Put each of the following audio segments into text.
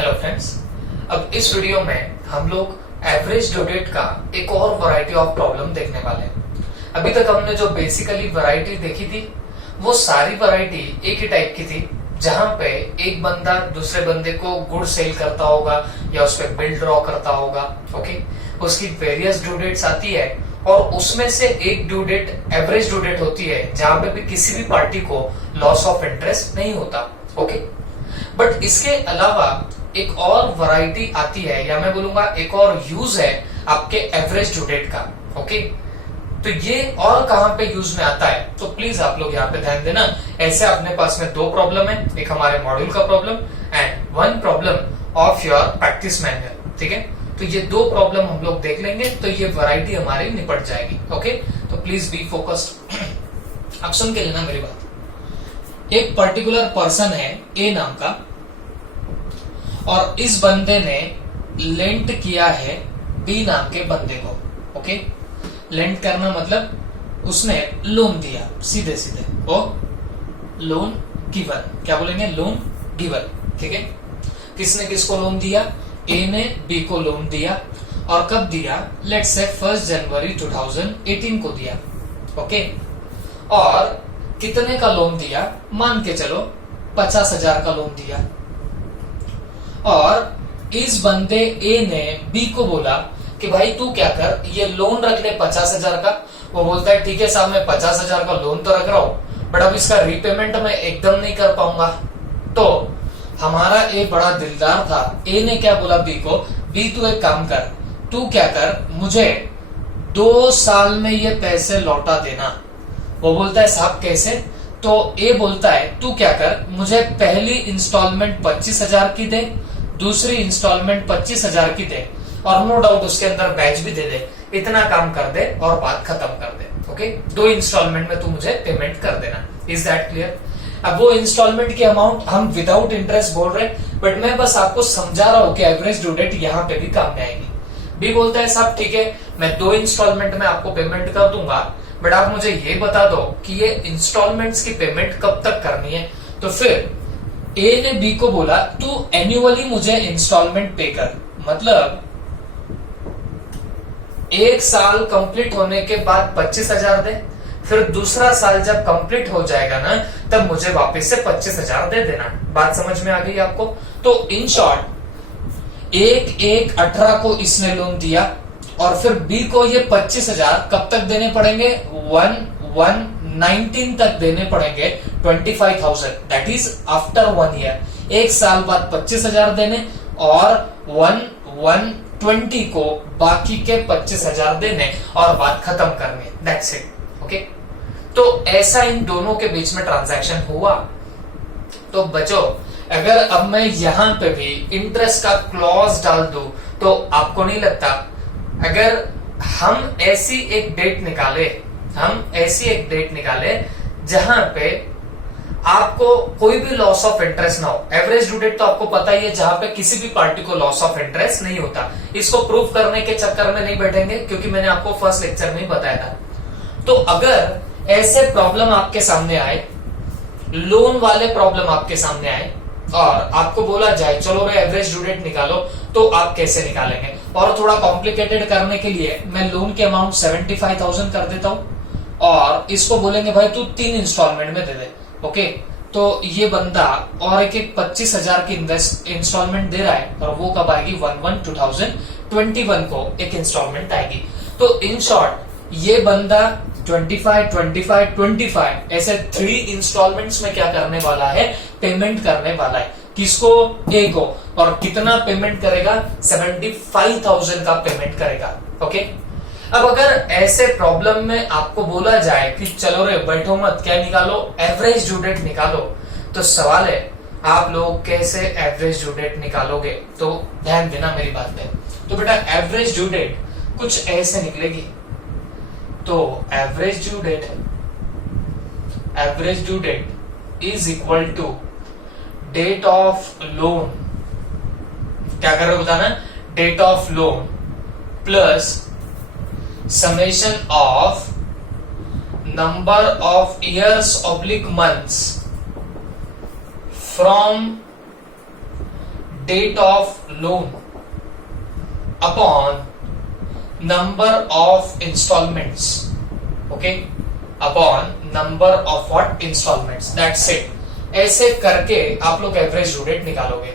Hello friends, अब इस video में हम लोग एवरेज ड्यू डेट का एक और वैरायटी ऑफ प्रॉब्लम देखने वाले हैं। अभी तक हमने जो बेसिकली वैरायटी देखी थी वो सारी वैरायटी एक ही टाइप की थी, जहां पे एक बंदा दूसरे बंदे को गुड सेल करता होगा या उस पर बिल ड्रॉ करता होगा। ओके, उसकी वेरियस ड्यू डेट्स आती है और उसमें से एक due date average due date होती है जहां पे भी किसी भी पार्टी को लॉस ऑफ इंटरेस्ट नहीं होता। ओके, बट इसके अलावा एक और वैरायटी आती है, या मैं बोलूंगा एक और यूज है आपके एवरेज ड्यू डेट का। ओके, तो ये और कहां पे यूज में आता है, तो प्लीज आप लोग यहाँ पे ध्यान देना। ऐसे अपने पास में दो प्रॉब्लम है, एक हमारे मॉड्यूल का problem and one problem of your practice manual. ठीक है, तो ये दो प्रॉब्लम हम लोग देख लेंगे तो ये वैरायटी हमारी निपट जाएगी। ओके, तो प्लीज बी फोकस्ड। अब सुन के लेना मेरी बात। एक पर्टिकुलर पर्सन है ए नाम का, और इस बंदे ने लेंट किया है बी नाम के बंदे को। ओके, लेंट करना मतलब उसने लोन दिया, सीधे सीधे ओ लोन गिवन, क्या बोलेंगे, लोन गिवन। ठीक है, किसने किसको लोन दिया, ए ने बी को लोन दिया, और कब दिया, लेट्स से 1 जनवरी 2018 को दिया। ओके, और कितने का लोन दिया, मान के चलो 50,000 का लोन दिया। और इस बंदे ए ने बी को बोला कि भाई तू क्या कर, ये लोन रख ले 50,000 का। वो बोलता है ठीक है साहब, मैं 50,000 का लोन तो रख रहा हूं, बट अब इसका रीपेमेंट मैं एकदम नहीं कर पाऊंगा। तो हमारा ए बड़ा दिलदार था, ए ने क्या बोला बी को, बी तू एक काम कर, तू क्या कर, मुझे 2 साल में ये पैसे लौटा देना। वो बोलता है साहब कैसे, तो ए बोलता है तू क्या कर, मुझे पहली इंस्टॉलमेंट 25,000 की दे, दूसरी इंस्टॉलमेंट 25,000 की दे, और नो डाउट उसके अंदर बैच भी दे दे। इतना काम कर दे और बात खत्म कर दे। ओके, 2 इंस्टॉलमेंट में तू मुझे पेमेंट कर देना। Is that clear? अब वो इंस्टॉलमेंट की अमाउंट हम विदाउट इंटरेस्ट बोल रहे, बट मैं बस आपको समझा रहा हूं कि एवरेज ड्यू डेट यहाँ पे भी काम में आएगी। बी बोलता है साहब ठीक है, मैं 2 इंस्टॉलमेंट में आपको पेमेंट कर दूंगा, बट आप मुझे ये बता दो कि ये इंस्टॉलमेंट्स की पेमेंट कब तक करनी है। तो फिर ए ने बी को बोला तू एन्युअली मुझे इंस्टॉलमेंट पे कर, मतलब 1 साल कंप्लीट होने के बाद 25,000 दे, फिर दूसरा साल जब कंप्लीट हो जाएगा ना तब मुझे वापस से 25,000 दे देना। बात समझ में आ गई आपको? तो इन शॉर्ट 1/1/18 को इसने लोन दिया, और फिर बी को ये 25,000 कब तक देने पड़ेंगे, 1/1/19 तक देने पड़ेंगे, 25,000, दैट इज आफ्टर 1 ईयर। 1 साल बाद 25,000 देने और 1/1/20 को बाकी के 25,000 देने और बात खत्म करनी, दैट्स इट। ओके, तो ऐसा इन दोनों के बीच में ट्रांजैक्शन हुआ। तो बचो, अगर अब मैं यहां पे भी इंटरेस्ट का क्लॉज डाल दूं तो आपको नहीं लगता, अगर हम ऐसी एक डेट निकाले जहां पे आपको कोई भी लॉस ऑफ इंटरेस्ट ना हो। एवरेज ड्यू डेट तो आपको पता ही है, जहां पे किसी भी पार्टी को लॉस ऑफ इंटरेस्ट नहीं होता। इसको प्रूव करने के चक्कर में नहीं बैठेंगे, क्योंकि मैंने आपको फर्स्ट लेक्चर में बताया था। तो अगर ऐसे प्रॉब्लम आपके सामने आए, लोन वाले प्रॉब्लम आपके सामने आए, और आपको बोला जाए चलो रे एवरेज ड्यू डेट निकालो, तो आप कैसे निकालेंगे? और थोड़ा कॉम्प्लिकेटेड करने के लिए मैं लोन की अमाउंट 75,000 कर देता हूं, और इसको बोलेंगे भाई तू 3 इंस्टॉलमेंट में दे दे। ओके, तो ये बंदा और एक 25,000 की इंस्टॉलमेंट दे रहा है, और वो कब आएगी, 1/1/2021 को एक इंस्टॉलमेंट आएगी। तो इन शॉर्ट ये बंदा 25, 25, 25 ऐसे 3 इंस्टॉलमेंट्स में क्या करने वाला है, पेमेंट करने वाला है। किसको, ए को, और कितना पेमेंट करेगा, 75,000 का पेमेंट करेगा। ओके, अब अगर ऐसे प्रॉब्लम में आपको बोला जाए कि चलो रे बैठो मत, क्या निकालो, एवरेज ड्यू डेट निकालो, तो सवाल है आप लोग कैसे एवरेज ड्यू डेट निकालोगे? तो ध्यान देना मेरी बात पे। तो बेटा एवरेज ड्यू डेट कुछ ऐसे निकलेगी। तो average due date is equal to date of loan, क्या कर रहे हो बताना, date of loan plus summation of number of years oblique months from date of loan upon number of installments, okay, upon number of what installments, that's it. ऐसे करके आप लोग average due date निकालोगे।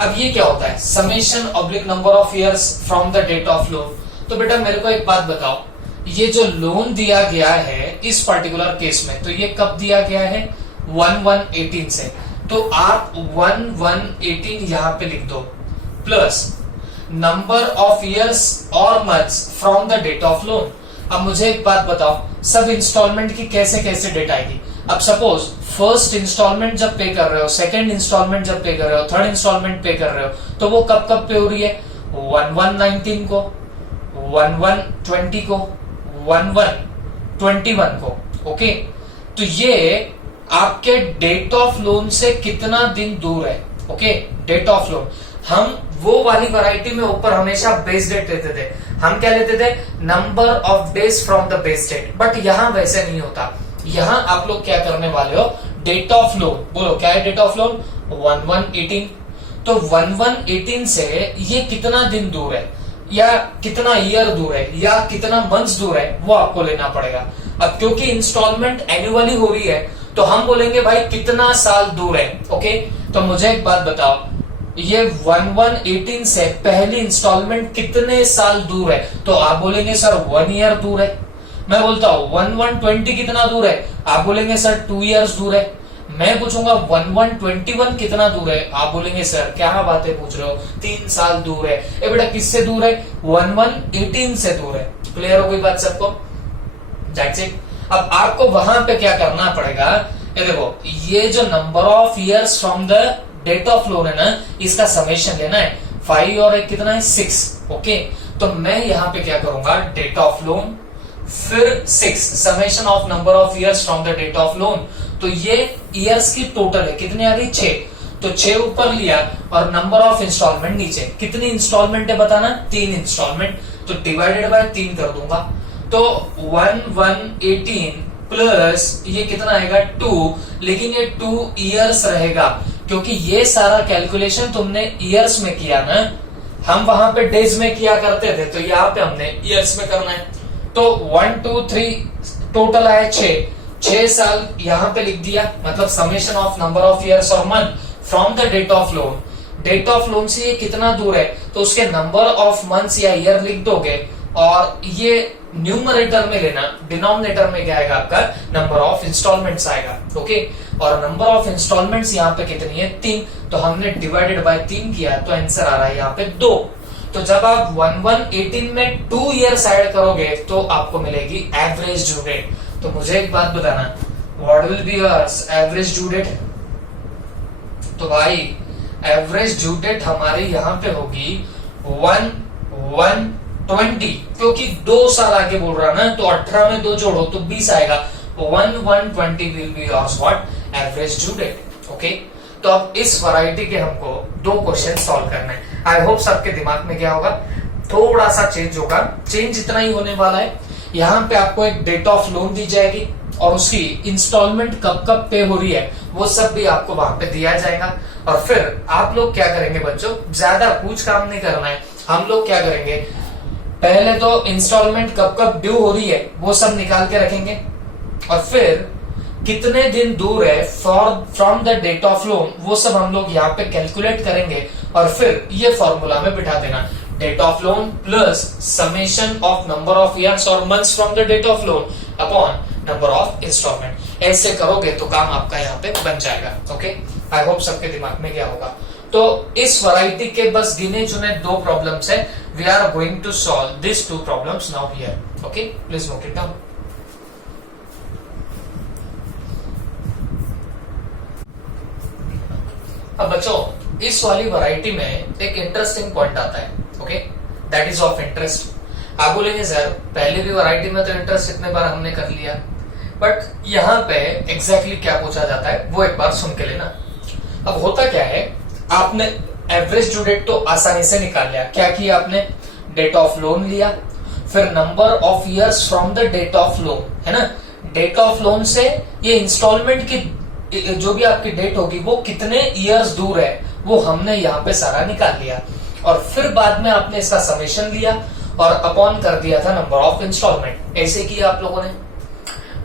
अब ये क्या होता है, summation oblique number of years from the date of loan. तो बेटा मेरे को एक बात बताओ, ये जो लोन दिया गया है इस पर्टिकुलर केस में, तो ये कब दिया गया है, 1/1/18 से, तो आप 1/1/18 यहां पे लिख दो, प्लस नंबर ऑफ इयर्स और months from the date of loan. अब मुझे एक बात बताओ, सब इंस्टॉलमेंट की कैसे कैसे डेट आएगी। अब सपोज फर्स्ट इंस्टॉलमेंट जब पे कर रहे हो, सेकंड इंस्टॉलमेंट जब पे कर रहे हो, थर्ड इंस्टॉलमेंट पे कर रहे हो, तो वो कब कब पे हो रही है, 1/1/19 को, 1/1/20 को, 1/1/21 को, ओके। तो ये आपके डेट ऑफ लोन से कितना दिन दूर है, ओके, डेट ऑफ लोन। हम वो वाली वैरायटी में ऊपर हमेशा बेस डेट लेते थे, हम क्या लेते थे, number of days from the base date, but यहां वैसे नहीं होता। यहां आप लोग क्या करने वाले हो, डेट ऑफ लोन, बोलो क्या है डेट ऑफ लोन, 1/1/18। तो 1/1/18 से ये कितना दिन दूर है, या कितना ईयर दूर है, या कितना मंथ्स दूर है, वो आपको लेना पड़ेगा। अब क्योंकि इंस्टॉलमेंट एनुअली हो रही है, तो हम बोलेंगे भाई कितना साल दूर है, ओके। तो मुझे एक बात बताओ, ये 1/1/18 से पहली इंस्टॉलमेंट कितने साल दूर है, तो आप बोलेंगे सर 1 ईयर दूर है। मैं बोलता हूं 1/1/20 कितना दूर है, आप बोलेंगे सर 2 इयर्स दूर है। मैं पूछूंगा 1/1/21 कितना दूर है, आप बोलेंगे सर क्या बातें पूछ रहे हो, 3 साल दूर है। ए बेटा किससे दूर है, 1/1/18 से दूर है। क्लियर हो गई बात सबको, दैट्स इट। अब आपको वहां पे क्या करना पड़ेगा, ये देखो, ये जो number of years from the date of loan है ना, इसका समेशन लेना है, 5 और 1 कितना है, 6, ओके। तो मैं यहाँ पे क्या करूंगा, डेट ऑफ लोन फिर 6 summation of number of years from the date of loan. तो ये इयर्स की टोटल है, कितनी आ गई, 6, तो 6 ऊपर लिया और नंबर ऑफ इंस्टॉलमेंट नीचे। कितनी इंस्टॉलमेंट है बताना, 3 इंस्टॉलमेंट, तो डिवाइडेड बाय 3 कर दूंगा। तो 1/1/18 प्लस ये कितना आएगा, 2, लेकिन ये 2 इयर्स रहेगा, क्योंकि ये सारा कैलकुलेशन तुमने इयर्स में किया ना, हम वहां पे डेज में किया करते थे, तो यहाँ पे हमने इयर्स में करना है। तो 1 2 3 टोटल आया 6 साल यहां पे लिख दिया, मतलब summation of number of years और month from the date of loan. Date of loan से ये कितना दूर है, तो उसके नंबर ऑफ मंथ्स या ईयर लिख दोगे, और ये न्यूमरेटर में लेना, डिनोमिनेटर में क्या आएगा आपका, नंबर ऑफ इंस्टॉलमेंट्स आएगा, ओके। और नंबर ऑफ इंस्टॉलमेंट्स यहाँ पे कितनी है, 3, तो हमने डिवाइडेड बाय 3 किया, तो आंसर आ रहा है यहाँ पे 2। तो जब आप 1/1/18 में 2 इयर्स ऐड करोगे तो आपको मिलेगी एवरेज ड्यू डेट। तो मुझे एक बात बताना, what will be average due date. तो भाई एवरेज ड्यू डेट हमारी यहाँ पे होगी 1/1/20, क्योंकि 2 साल आगे बोल रहा ना, तो 18 में 2 जोड़ो तो 20 आएगा। 1/1/20 will be yours what, average due date, okay. तो अब इस वैरायटी के हमको 2 क्वेश्चन सॉल्व करने हैं। आई होप सबके दिमाग में क्या होगा, थोड़ा सा चेंज होगा, चेंज इतना ही होने वाला है, यहाँ पे आपको एक डेट ऑफ लोन दी जाएगी और उसकी इंस्टॉलमेंट कब कब पे हो रही है वो सब भी आपको वहां पे दिया जाएगा। और फिर आप लोग क्या करेंगे बच्चों, ज्यादा पूछ काम नहीं करना है, हम लोग क्या करेंगे, पहले तो इंस्टॉलमेंट कब कब ड्यू हो रही है वो सब निकाल के रखेंगे, और फिर कितने दिन दूर है from the date of loan वो सब हम लोग यहाँ पे कैलकुलेट करेंगे, और फिर ये फॉर्मूला में बिठा देना, date of loan plus summation of number of years और months from the date of loan upon number of installment. ऐसे करोगे तो काम आपका यहाँ पे बन जाएगा, ओके। आई होप सबके दिमाग में क्या होगा। तो इस वैरायटी के बस गिने चुने 2 प्रॉब्लम्स है, we are going to solve this 2 problems now here, okay, please note it down. अब बच्चों इस वाली वैरायटी में एक इंटरेस्टिंग पॉइंट आता है, okay, that is of interest. आप बोलेंगे सर पहले भी वैरायटी में तो इंटरेस्ट इतने बार हमने कर लिया, बट यहाँ पे एग्जैक्टली क्या पूछा जाता है वो एक बार सुन के लेना। अब होता क्या है, आपने एवरेज ड्यू डेट तो आसानी से निकाल लिया, क्या किया आपने, डेट ऑफ लोन लिया, फिर number of years from the date of loan, है ना। डेट ऑफ लोन से ये इंस्टॉलमेंट की जो भी आपकी डेट होगी वो कितने इयर्स दूर है वो हमने यहाँ पे सारा निकाल लिया और फिर बाद में आपने इसका समेशन लिया और अपॉन कर दिया था नंबर ऑफ इंस्टॉलमेंट। ऐसे किया आप लोगों ने।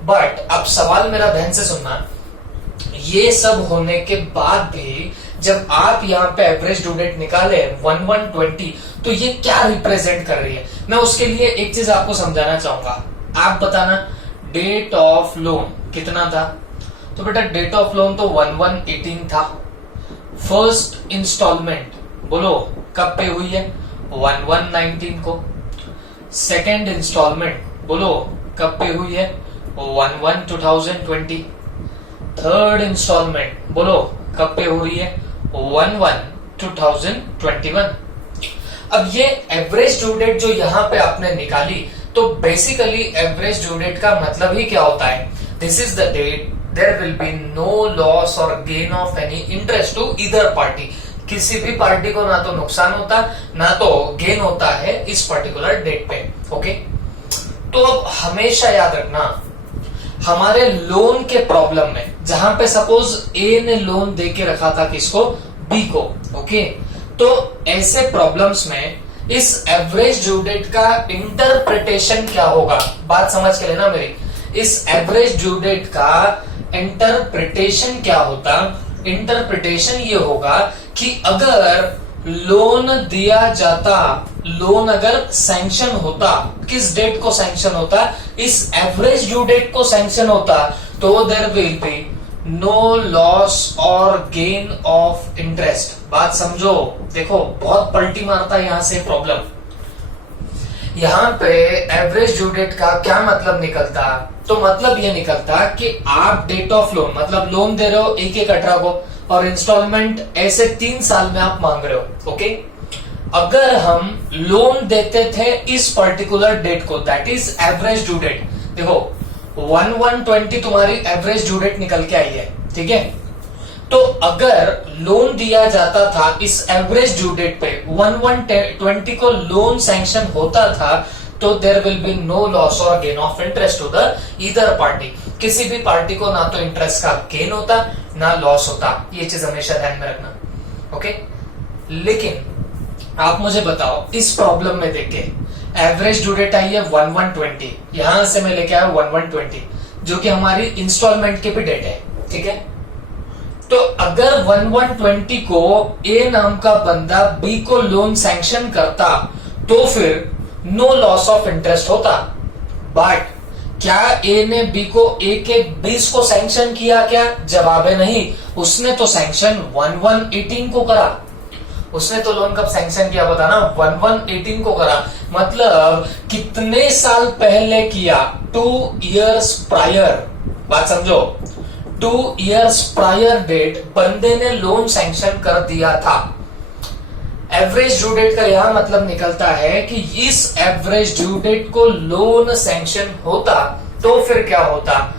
बट अब सवाल मेरा ध्यान से सुनना, ये सब होने के बाद भी जब आप यहाँ पे एवरेज ड्यू डेट निकाले 1120, तो ये क्या रिप्रेजेंट कर रही है? मैं उसके लिए एक चीज आपको समझाना चाहूंगा। आप बताना डेट ऑफ लोन कितना था? तो बेटा डेट ऑफ लोन तो 1118 था। फर्स्ट इंस्टॉलमेंट बोलो कब पे हुई है? 1119 को। सेकेंड इंस्टॉलमेंट बोलो कब पे हुई है? 11/2020। थर्ड इंस्टॉलमेंट बोलो कब पे हो रही है? 11/2021। अब ये एवरेज ड्यू डेट जो यहाँ पे आपने निकाली, तो बेसिकली एवरेज ड्यू डेट का मतलब ही क्या होता है? This is the date there will be no loss और gain of any interest to either party. किसी भी पार्टी को ना तो नुकसान होता ना तो गेन होता है इस पर्टिकुलर डेट पे। ओके, तो अब हमेशा याद रखना, हमारे लोन के प्रॉब्लम में जहां पे सपोज ए ने लोन दे के रखा था किसको? बी को। ओके, तो ऐसे प्रॉब्लम्स में इस एवरेज ड्यू डेट का इंटरप्रिटेशन क्या होगा? बात समझ के लेना मेरी। इस एवरेज ड्यू डेट का इंटरप्रिटेशन क्या होता? इंटरप्रिटेशन ये होगा कि अगर लोन दिया जाता, लोन अगर सैंक्शन होता, किस डेट को सैंक्शन होता? इस एवरेज ड्यू डेट को सैंक्शन होता, तो there will be no loss और गेन ऑफ इंटरेस्ट। बात समझो, देखो बहुत पलटी मारता है यहां से प्रॉब्लम। यहां पे एवरेज ड्यू डेट का क्या मतलब निकलता? तो मतलब ये निकलता कि आप डेट ऑफ लोन मतलब लोन दे रहे हो 1/1/18 को और इंस्टॉलमेंट ऐसे 3 साल में आप मांग रहे हो। ओके, अगर हम लोन देते थे इस पर्टिकुलर डेट को, that is average due date. देखो 1120 तुम्हारी एवरेज ड्यू डेट निकल के आई है, ठीक है? तो अगर लोन दिया जाता था इस एवरेज ड्यू डेट पे 1120 को लोन सैंक्शन होता था, तो there will be no loss और gain of interest to the either party. किसी भी पार्टी को ना तो इंटरेस्ट का गेन होता ना लॉस होता। ये चीज हमेशा ध्यान में रखना। ओके, लेकिन आप मुझे बताओ इस प्रॉब्लम में देख के एवरेज ड्यू डेट आई है 1120, यहां से मैं लेके आया 1120 जो कि हमारी इंस्टॉलमेंट की भी डेट है, ठीक है? तो अगर 1120 को ए नाम का बंदा बी को लोन सैंक्शन करता तो फिर नो लॉस ऑफ इंटरेस्ट होता। बट क्या ए ने बी को ए के 20 को सैंक्शन किया क्या? जवाब है नहीं। उसने तो सैंक्शन 1118 को करा। उसने तो लोन कब सैंक्शन किया बताना? 1118 को करा। मतलब कितने साल पहले किया? 2 years प्रायर। बात समझो, 2 years प्रायर डेट बंदे ने लोन सैंक्शन कर दिया था। एवरेज ड्यू डेट का यह मतलब निकलता है कि इस एवरेज ड्यू डेट को लोन सैंक्शन होता तो फिर क्या होता?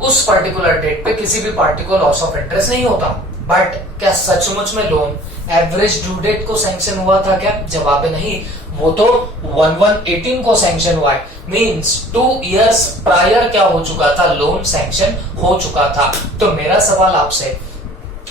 उस पर्टिकुलर डेट पे किसी भी पार्टी को लॉस ऑफ इंटरेस्ट नहीं होता। बट क्या सचमुच में लोन एवरेज ड्यू डेट को सैंक्शन हुआ था क्या? जवाब है नहीं। वो तो 1118 को सैंक्शन हुआ है। मींस 2 years प्रायर क्या हो चुका था? लोन सैंक्शन हो चुका था। तो मेरा सवाल आपसे,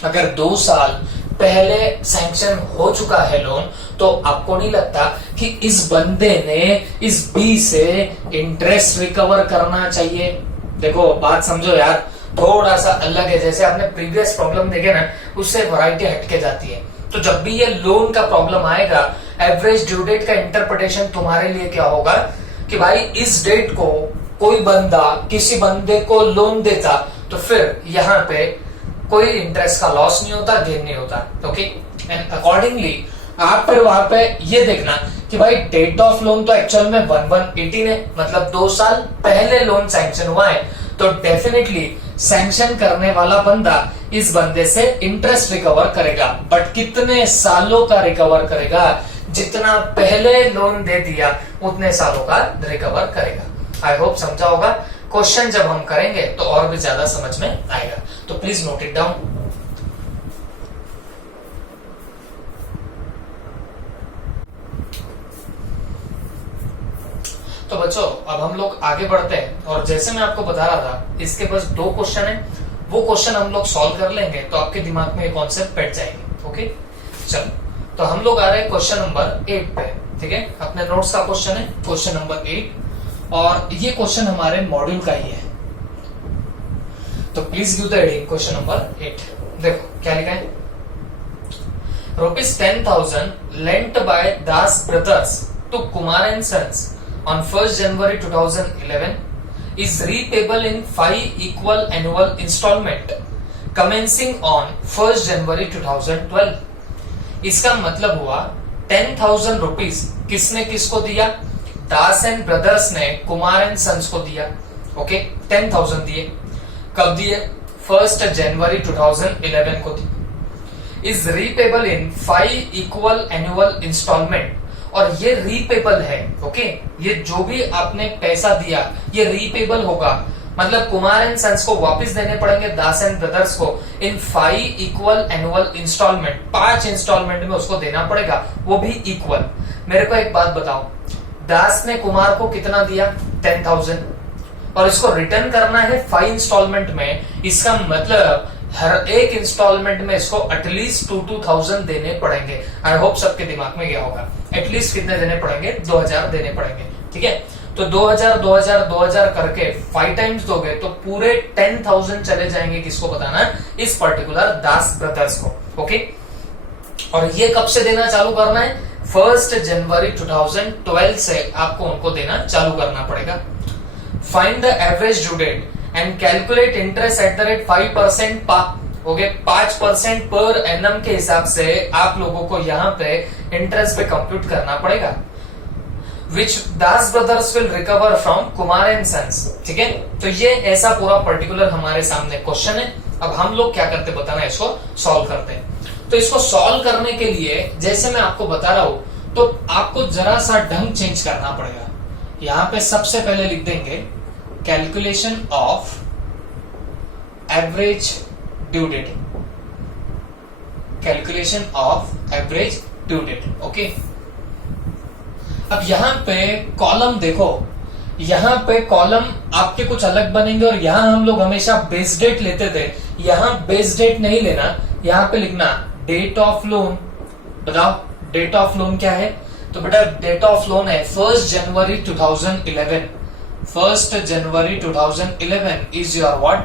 अगर 2 साल पहले सैंक्शन हो चुका है लोन, तो आपको नहीं लगता कि इस बंदे ने इस बी से इंटरेस्ट रिकवर करना चाहिए? देखो बात समझो यार, थोड़ा सा अलग है। जैसे आपने प्रीवियस प्रॉब्लम देखे ना, उससे वैरायटी हटके जाती है। तो जब भी ये लोन का प्रॉब्लम आएगा, एवरेज ड्यू डेट का इंटरप्रिटेशन तुम्हारे लिए क्या होगा कि भाई इस डेट को कोई बंदा किसी बंदे को लोन देता तो फिर यहाँ पे कोई इंटरेस्ट का लॉस नहीं होता, गेन नहीं होता। ओके, एंड अकॉर्डिंगली आप फिर वहां पे ये देखना कि भाई डेट ऑफ लोन तो एक्चुअल में 1118 है, मतलब 2 साल पहले लोन सैंक्शन हुआ है। तो डेफिनेटली सैंक्शन करने वाला बंदा इस बंदे से इंटरेस्ट रिकवर करेगा। बट कितने सालों का रिकवर करेगा? जितना पहले लोन दे दिया उतने सालों का रिकवर करेगा। आई होप समझा होगा। क्वेश्चन जब हम करेंगे तो और भी ज्यादा समझ में आएगा, तो प्लीज नोट इट डाउन। तो बच्चों अब हम लोग आगे बढ़ते हैं, और जैसे मैं आपको बता रहा था इसके बस 2 क्वेश्चन है वो क्वेश्चन हम लोग सॉल्व कर लेंगे तो आपके दिमाग में ये कॉन्सेप्ट बैठ जाएंगे। ओके, चलो तो हम लोग आ रहे हैं क्वेश्चन नंबर 8 पे। ठीक है, अपने नोट्स का क्वेश्चन है क्वेश्चन नंबर 8 और ये क्वेश्चन हमारे मॉड्यूल का ही है। तो please give the heading question number 8। देखो क्या लिखा है, ₹10,000 lent by Das Brothers to Kumar and Sons on 1st January 2011 is repayable in 5 equal annual installment commencing on 1st January 2012। इसका मतलब हुआ 10,000 रुपीज किसने किसको दिया, दास एंड ब्रदर्स ने कुमार एंड सन्स को दिया। ओके, 10,000 दिए, कब दिए, 1st जनवरी 2011 को दिए। Is repayable in 5 equal annual installment, और ये रीपेबल है। ओके, ये जो भी आपने पैसा दिया ये रीपेबल होगा, मतलब कुमार एंड सन्स को वापस देने पड़ेंगे दास एंड ब्रदर्स को इन 5 इक्वल एनुअल इंस्टॉलमेंट, 5 इंस्टॉलमेंट में उसको देना पड़ेगा, वो भी इक्वल। मेरे को एक बात बताओ, दास ने कुमार को कितना दिया, 10,000, और इसको रिटर्न करना है 5 इंस्टॉलमेंट में। इसका मतलब हर एक इंस्टॉलमेंट में इसको एटलीस्ट 2,000 देने पड़ेंगे। आई होप सबके दिमाग में गया होगा, एटलीस्ट कितने देने पड़ेंगे, 2,000 देने पड़ेंगे। ठीक है, तो 2,000 2,000 2,000 करके 5 टाइम्स दोगे तो पूरे 10,000 चले जाएंगे। किसको बताना, इस पर्टिकुलर दास ब्रदर्स को। ओके, और ये कब से देना चालू करना है, 1st जनवरी 2012 से आपको उनको देना चालू करना पड़ेगा। Find the average due date and calculate interest at the rate 5% पा। ओके, 5% पर एनम के हिसाब से आप लोगों को यहाँ पे इंटरेस्ट पे कंप्यूट करना पड़ेगा, which Das brothers will recover from Kumar and sons. ठीक है, तो ये ऐसा पूरा पर्टिकुलर हमारे सामने क्वेश्चन है। अब हम लोग क्या करते बताना, इसको सॉल्व करते हैं। तो इसको सॉल्व करने के लिए जैसे मैं आपको बता रहा हूं, तो आपको जरा सा ढंग चेंज करना पड़ेगा। यहां पे सबसे पहले लिख देंगे calculation of average due date, calculation of average due date. Okay, अब यहां पे कॉलम देखो, यहां पे कॉलम आपके कुछ अलग बनेंगे और यहां हम लोग हमेशा बेस डेट लेते थे, यहां बेस डेट नहीं लेना, यहां पे लिखना डेट ऑफ लोन। बताओ डेट ऑफ लोन क्या है, तो बेटा डेट ऑफ लोन है 1st जनवरी 2011। 1st जनवरी 2011 is your what,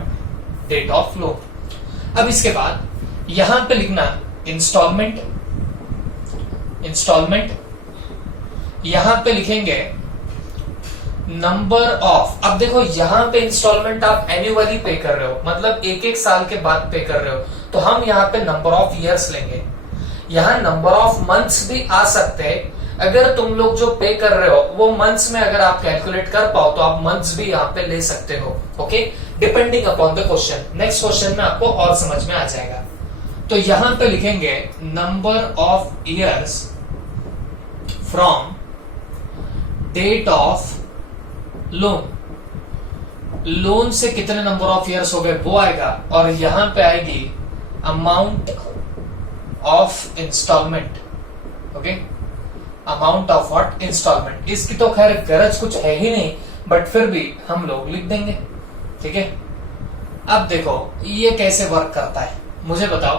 date of loan. अब इसके बाद यहां पे लिखना इंस्टॉलमेंट, इंस्टॉलमेंट, यहां पे लिखेंगे नंबर ऑफ। अब देखो यहां पे इंस्टॉलमेंट आप एन्युअली पे कर रहे हो, मतलब एक एक साल के बाद पे कर रहे हो, तो हम यहां पे नंबर ऑफ ईयर्स लेंगे। यहां नंबर ऑफ मंथ्स भी आ सकते हैं, अगर तुम लोग जो पे कर रहे हो वो मंथ्स में अगर आप कैलकुलेट कर पाओ तो आप मंथ्स भी यहाँ पे ले सकते हो। Okay, depending upon the question. Next question में आपको और समझ में आ जाएगा। तो यहां पे लिखेंगे number of years from date of loan, loan से कितने नंबर ऑफ ईयर्स हो गए वो आएगा, और यहां पे आएगी amount of installment. Okay, amount of what, installment. इसकी तो खैर गरज कुछ है ही नहीं, बट फिर भी हम लोग लिख देंगे। ठीक है, अब देखो ये कैसे वर्क करता है, मुझे बताओ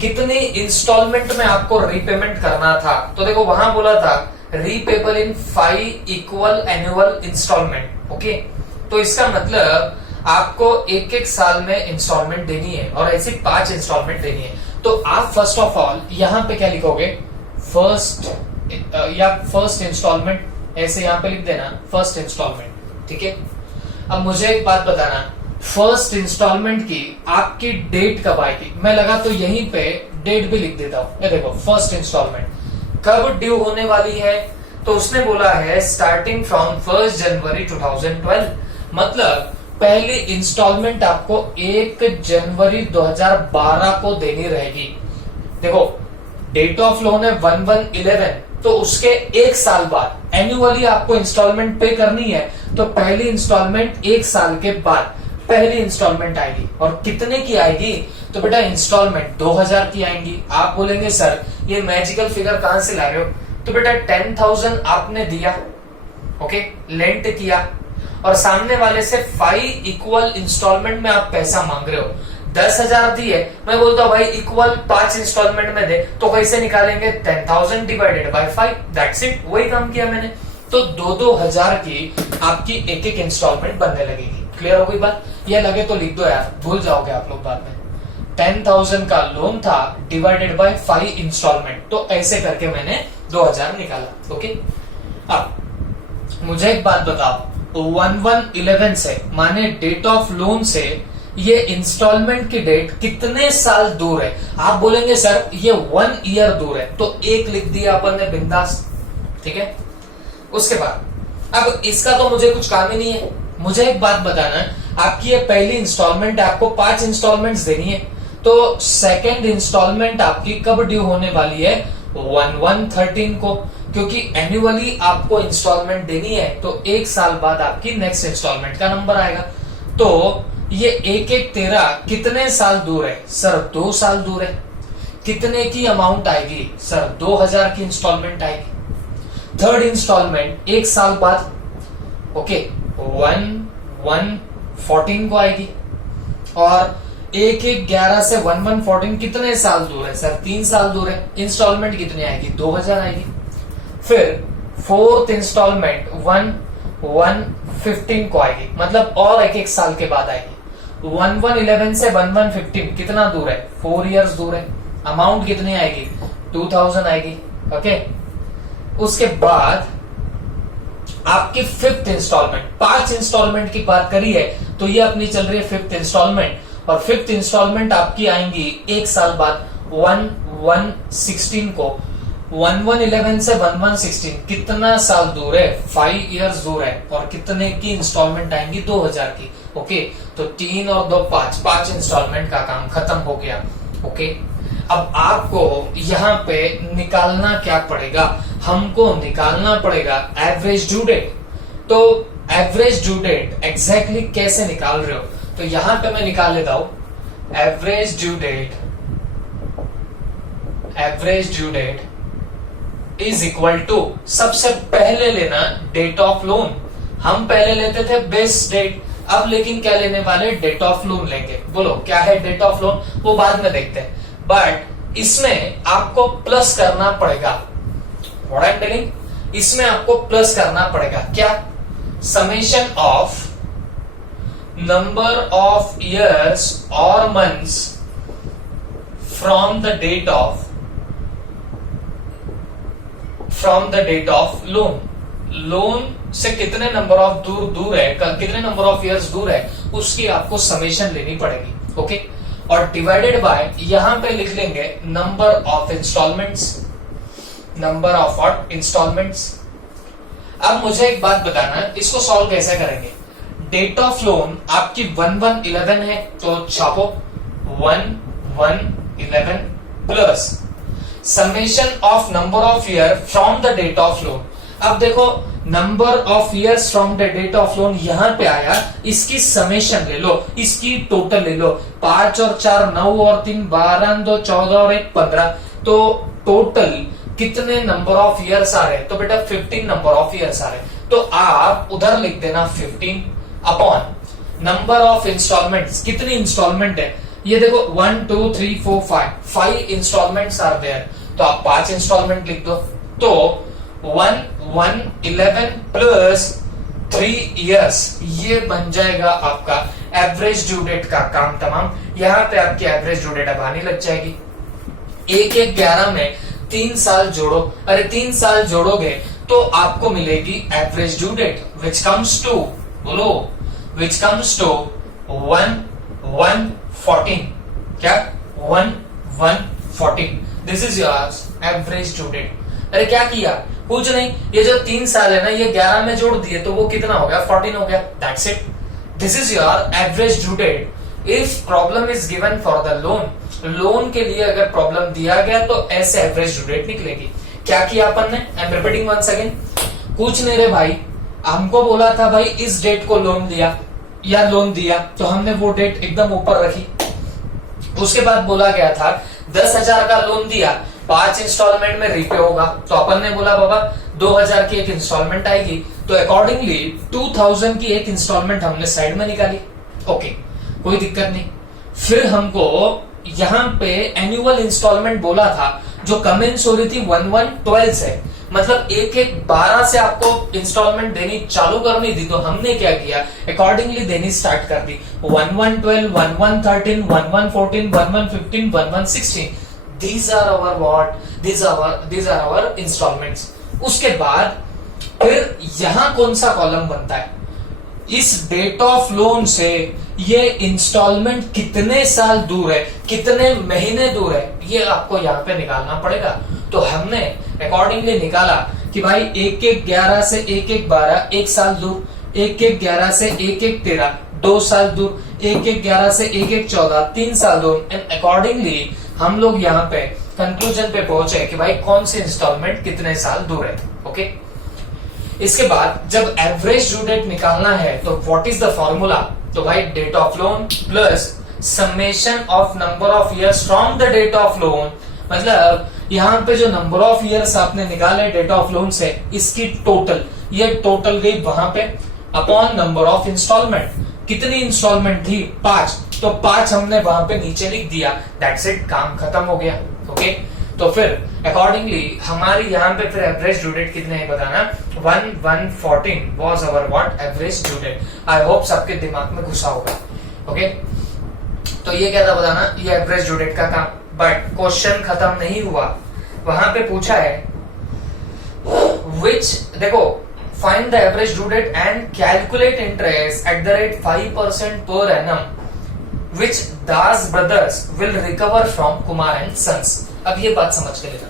कितनी इंस्टॉलमेंट में आपको रीपेमेंट करना था। तो देखो वहां बोला था repayable in 5 equal annual instalment. Okay, तो इसका मतलब आपको एक एक साल में इंस्टॉलमेंट देनी है और ऐसी 5 इंस्टॉलमेंट देनी है। तो आप फर्स्ट ऑफ ऑल यहां पे क्या लिखोगे, फर्स्ट या फर्स्ट इंस्टॉलमेंट, ऐसे यहां पे लिख देना फर्स्ट इंस्टॉलमेंट। ठीक है, अब मुझे एक बात बताना, फर्स्ट इंस्टॉलमेंट की आपकी डेट कब आएगी। मैं लगा तो यहीं पे डेट भी लिख देता हूं। देखो फर्स्ट इंस्टॉलमेंट कब ड्यू होने वाली है, तो उसने बोला है स्टार्टिंग फ्रॉम 1st जनवरी 2012, मतलब पहली इंस्टॉलमेंट आपको 1 जनवरी 2012 को देनी रहेगी। देखो डेट ऑफ लोन है 1/1/11, तो उसके एक साल बाद एनुअली आपको इंस्टॉलमेंट पे करनी है, तो पहली इंस्टॉलमेंट एक साल के बाद पहली इंस्टॉलमेंट आएगी। और कितने की आएगी, तो बेटा इंस्टॉलमेंट 2,000 की आएंगी। आप बोलेंगे सर ये मैजिकल फिगर कहां से ला रहे हो, तो बेटा 10,000 आपने दिया, ओके, लेंट किया, और सामने वाले से 5 इक्वल इंस्टॉलमेंट में आप पैसा मांग रहे हो। 10,000 दिए, मैं बोलता हूं भाई इक्वल 5 इंस्टॉलमेंट में दे, तो कैसे निकालेंगे? 10,000 डिवाइडेड बाय 5, दैट्स इट, वही काम किया मैंने। तो 2-2 हजार की आपकी एक एक इंस्टॉलमेंट बनने लगेगी। क्लियर हो गई बात? ये लगे तो लिख दो यार, भूल जाओगे आप लोग बाद में। 10,000 का लोन था डिवाइडेड बाय 5 इंस्टॉलमेंट, तो ऐसे करके मैंने 2,000 निकाला। ओके, अब मुझे एक बात बताओ, 1/1/11 से माने डेट ऑफ लोन से ये इंस्टॉलमेंट की डेट कितने साल दूर है? आप बोलेंगे सर ये 1 ईयर दूर है, तो 1 लिख दिया अपन ने बिंदास, ठीक है। उसके बाद अब इसका तो मुझे कुछ काम ही नहीं है, मुझे एक बात बताना है, आपकी ये पहली इंस्टॉलमेंट है, आपको 5 इंस्टॉलमेंट्स देनी है, तो सेकेंड इंस्टॉलमेंट आपकी कब ड्यू होने वाली है? 1/1/13 को, क्योंकि एनुअली आपको इंस्टॉलमेंट देनी है, तो 1 साल बाद आपकी नेक्स्ट इंस्टॉलमेंट का नंबर आएगा। तो ये 1-1-13 कितने साल दूर है? सर 2 साल दूर है। कितने की अमाउंट आएगी? सर 2,000 की इंस्टॉलमेंट आएगी। थर्ड इंस्टॉलमेंट 1 साल बाद, ओके, 1/1/14 को आएगी। और 1-1-11 से 1/1/14 कितने साल दूर है? सर 3 साल दूर है। इंस्टॉलमेंट कितनी आएगी? 2,000 आएगी। फिर फोर्थ इंस्टॉलमेंट 1/1/15 को आएगी, मतलब और 1-1 साल के बाद आएगी। 1/1/11 से 1/1/15 कितना दूर है? 4 इयर्स दूर है। अमाउंट कितनी आएगी? 2,000 आएगी। ओके, उसके बाद आपकी फिफ्थ इंस्टॉलमेंट, 5 इंस्टॉलमेंट की बात करी है, तो ये अपनी चल रही है फिफ्थ इंस्टॉलमेंट, और फिफ्थ इंस्टॉलमेंट आपकी आएंगी 1 साल बाद 1/1/16 को। 1/1/11 से 1/1/16 कितना साल दूर है? 5 इयर्स दूर है। और कितने की इंस्टॉलमेंट आएंगी? 2,000 की। ओके, तो 3 और 2 5 इंस्टॉलमेंट का काम खत्म हो गया। ओके, अब आपको यहाँ पे निकालना क्या पड़ेगा? हमको निकालना पड़ेगा एवरेज ड्यू डेट। तो एवरेज ड्यू डेट एग्जैक्टली कैसे निकाल रहे हो? तो यहां पे मैं निकाल लेता हूं average due date is equal to, सबसे पहले लेना डेट ऑफ लोन। हम पहले लेते थे बेस डेट, अब लेकिन क्या लेने वाले? डेट ऑफ लोन लेंगे। बोलो क्या है डेट ऑफ लोन? वो बाद में देखते हैं, बट इसमें आपको प्लस करना पड़ेगा। व्हाट आई एम टेलिंग, इसमें आपको प्लस करना पड़ेगा। क्या? Summation of number of years और months from the date of loan. Loan से कितने नंबर ऑफ दूर है, कितने नंबर ऑफ इयर्स दूर है, उसकी आपको समेशन लेनी पड़ेगी। ओके, और डिवाइडेड बाय यहां पे लिख लेंगे नंबर ऑफ इंस्टॉलमेंट्स। अब मुझे एक बात बताना है, इसको सॉल्व कैसे करेंगे? डेट ऑफ लोन आपकी 1/1/11 है, तो छापो 1/1/11 plus summation of number of year from the date of loan. अब देखो number of years from the date of loan यहां पे आया, इसकी समेशन ले लो, इसकी टोटल ले लो। 5 और 4 9 और 3 12 2 14 और 1 15, तो टोटल कितने नंबर ऑफ इयर्स आ रहे हैं? तो बेटा 15 नंबर ऑफ इयर्स आ रहे हैं, तो आप उधर लिख देना 15 अपॉन नंबर ऑफ इंस्टॉलमेंट्स। कितनी इंस्टॉलमेंट है ये देखो 1 2 3 4 5 इंस्टॉलमेंट्स आर देयर, तो आप 5 इंस्टॉलमेंट लिख दो। तो 1/1/11 प्लस 3 इयर्स, ये बन जाएगा आपका एवरेज ड्यू डेट का काम तमाम। यहां पे आपकी एवरेज ड्यू डेट अब आने लग जाएगी। 1/1/11 में 3 साल जोड़ो, अरे 3 साल जोड़ोगे तो आपको मिलेगी average due date which comes to, बोलो, विच कम्स टू 1/1/14। क्या? 1/1/14, this is your average due date. अरे क्या किया? कुछ नहीं, ये जो 3 साल है ना, ये 11 में जोड़ दिए तो वो कितना हो गया? 14 हो गया। That's it, this is your average due date if problem is given for the loan. Loan के लिए अगर प्रॉब्लम दिया गया तो ऐसे एवरेज ड्यू डेट निकलेगी। क्या किया अपन ने? I am repeating once again, कुछ नहीं रे भाई, हमको बोला था भाई इस डेट को लोन दिया या लोन दिया, तो हमने वो डेट एकदम ऊपर रखी। उसके बाद बोला गया था 10,000 का लोन दिया, 5 इंस्टॉलमेंट में रीपे होगा। तो अपन ने बोला बाबा 2000 की एक इंस्टॉलमेंट आएगी, तो अकॉर्डिंगली 2000 की एक इंस्टॉलमेंट हमने साइड में निकाली। ओके, कोई दिक्कत नहीं। फिर हमको यहाँ पे एनुअल इंस्टॉलमेंट बोला था जो कमेंस हो रही थी 1112 से, मतलब एक एक 12 से आपको इंस्टॉलमेंट देनी चालू करनी थी। तो हमने क्या किया, अकॉर्डिंगली देनी स्टार्ट कर दी। 1112, 1113, 1114, 1115, 1116, these are our what? These are our installments। उसके बाद फिर यहां कौन सा कॉलम बनता है, इस डेट ऑफ लोन से ये इंस्टॉलमेंट कितने साल दूर है, कितने महीने दूर है, ये आपको यहाँ पे निकालना पड़ेगा। तो हमने अकॉर्डिंगली निकाला कि भाई 1-1-11 से 1-1-12 1 साल दूर, 1-1-11 से 1-1-13 2 साल दूर, 1-1-11 से 1-1-14 3 साल दूर। एंड अकॉर्डिंगली हम लोग यहाँ पे कंक्लूजन पे पहुंचे कि भाई कौन सी इंस्टॉलमेंट कितने साल दूर है। ओके, इसके बाद जब एवरेज ड्यू डेट निकालना है तो व्हाट इज द फॉर्मूला, तो भाई date of loan plus summation of number of years from the date of loan. मतलब यहाँ पे जो नंबर ऑफ इयर्स आपने निकाले डेट ऑफ लोन से, इसकी टोटल, ये टोटल गई वहां पे अपॉन नंबर ऑफ इंस्टॉलमेंट। कितनी इंस्टॉलमेंट थी, 5, तो 5 हमने वहां पे नीचे लिख दिया। दैट्स इट, काम खत्म हो गया। ओके, तो फिर अकॉर्डिंगली हमारी यहाँ पे फिर एवरेज ड्यू डेट कितने है बताना, 1114 was our what average due date. I hope सबके दिमाग में घुसा होगा। ओके, तो ये क्या था बताना, ये एवरेज ड्यू डेट का था। बट क्वेश्चन खत्म नहीं हुआ, वहां पे पूछा है विच, देखो, find the average due date and calculate interest at the rate 5% per annum which Das brothers will recover from Kumar and sons. अब ये बात समझ के लेना।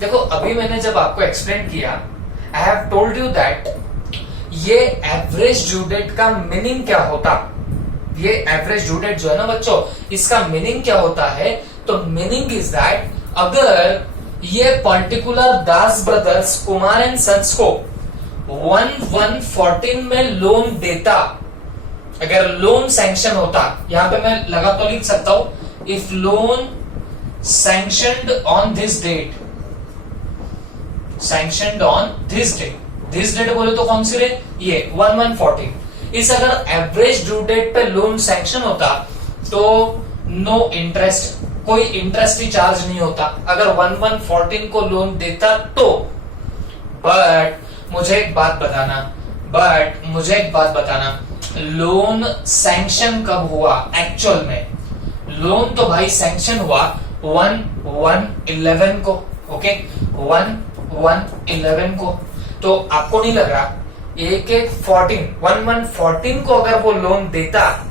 देखो, अभी मैंने जब आपको एक्सप्लेन किया, I have told you that ये एवरेज ड्यू डेट का मीनिंग क्या होता। ये एवरेज ड्यू डेट जो है ना बच्चों, इसका मीनिंग क्या होता है, तो मीनिंग इज दैट अगर ये particular Das brothers Kumar and sons को 1114 में लोन देता, अगर लोन सैंक्शन होता, यहां पे मैं लगा तो लिख सकता हूं, if loan sanctioned on this date, sanctioned on this date बोले तो कौन सी डेट, ये 1114। इस अगर एवरेज ड्यू डेट पे लोन सैंक्शन होता तो नो इंटरेस्ट, कोई इंटरेस्ट ही चार्ज नहीं होता अगर 1114 को लोन देता तो। बट मुझे एक बात बताना, लोन सैंक्शन कब हुआ एक्चुअल में, लोन तो भाई सैंक्शन हुआ 1111 को। ओके, 1111 को। तो आपको नहीं लग रहा 1114 को अगर वो लोन देता,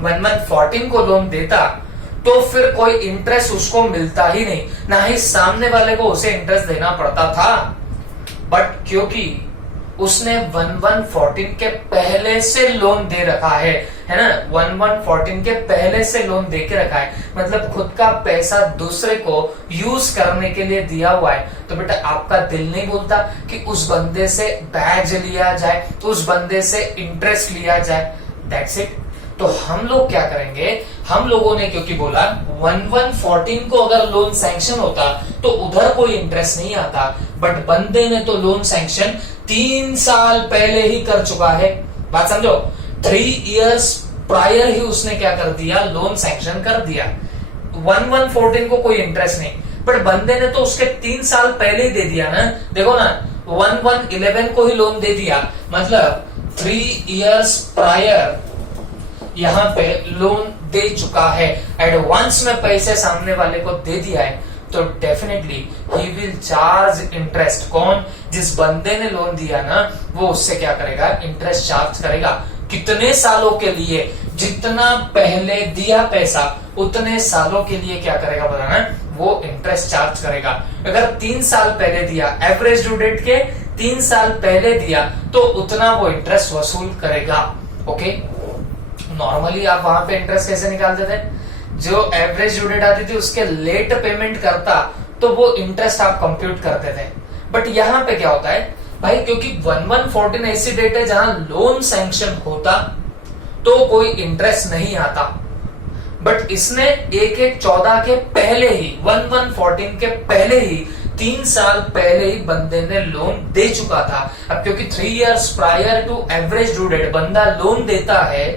1114 को लोन देता तो फिर कोई इंटरेस्ट उसको मिलता ही नहीं, ना ही सामने वाले को उसे इंटरेस्ट देना पड़ता था। बट क्योंकि उसने 1114 के पहले से लोन दे रखा है ना, 1114 के पहले से लोन दे के रखा है, मतलब खुद का पैसा दूसरे को यूज करने के लिए दिया हुआ है, तो बेटा आपका दिल नहीं बोलता कि उस बंदे से ब्याज लिया जाए, उस बंदे से इंटरेस्ट लिया जाए। That's it. तो हम लोग क्या करेंगे, हम लोगों ने क्योंकि बोला 1114 को अगर लोन सैंक्शन होता तो उधर कोई इंटरेस्ट नहीं आता, बट बंदे ने तो लोन सैंक्शन 3 साल पहले ही कर चुका है। बात समझो, 3 इयर्स प्रायर ही उसने क्या कर दिया, लोन सैंक्शन कर दिया। 1114 को कोई इंटरेस्ट नहीं, बट बंदे ने तो उसके 3 साल पहले ही दे दिया ना। देखो ना, 1111 को ही लोन दे दिया, मतलब 3 इयर्स प्रायर यहाँ पे लोन दे चुका है, एडवांस में पैसे सामने वाले को दे दिया है, तो definitely he will charge interest. कौन, जिस बंदे ने लोन दिया ना, वो उससे क्या करेगा, इंटरेस्ट चार्ज करेगा। कितने सालों के लिए, जितना पहले दिया पैसा उतने सालों के लिए क्या करेगा बताना, वो इंटरेस्ट चार्ज करेगा। अगर 3 साल पहले दिया, एवरेज ड्यू डेट के 3 साल पहले दिया, तो उतना वो इंटरेस्ट वसूल करेगा। ओके, नॉर्मली आप वहां पे इंटरेस्ट कैसे निकालते थे, जो एवरेज ड्यू डेट आती थी उसके लेट पेमेंट करता तो वो इंटरेस्ट आप कंप्यूट करते थे। बट यहाँ पे क्या होता है भाई, क्योंकि 1114 ऐसी डेट है जहां लोन सैंक्शन होता तो कोई इंटरेस्ट नहीं आता, बट इसने 1/1/14 के पहले ही 1/1/14 के पहले ही 3 साल पहले ही बंदे ने लोन दे चुका था। अब क्योंकि 3 years prior to average due date बंदा लोन देता है,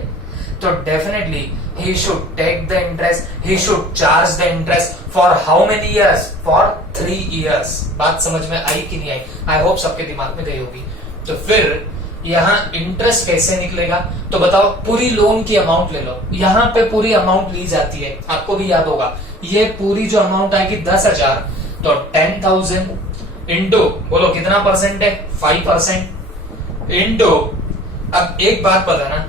तो definitely he should take the interest, he should charge the interest for how many years? For 3 years। बात समझ में आई कि नहीं आई? आई होप सबके दिमाग में गई होगी। तो फिर यहाँ इंटरेस्ट कैसे निकलेगा? तो बताओ, पूरी लोन की अमाउंट ले लो, यहाँ पे पूरी अमाउंट ली जाती है, आपको भी याद होगा, ये पूरी जो अमाउंट आएगी 10,000, तो 10,000 इंटू, बोलो कितना परसेंट है? 5% इंटू, अब एक बात बताना,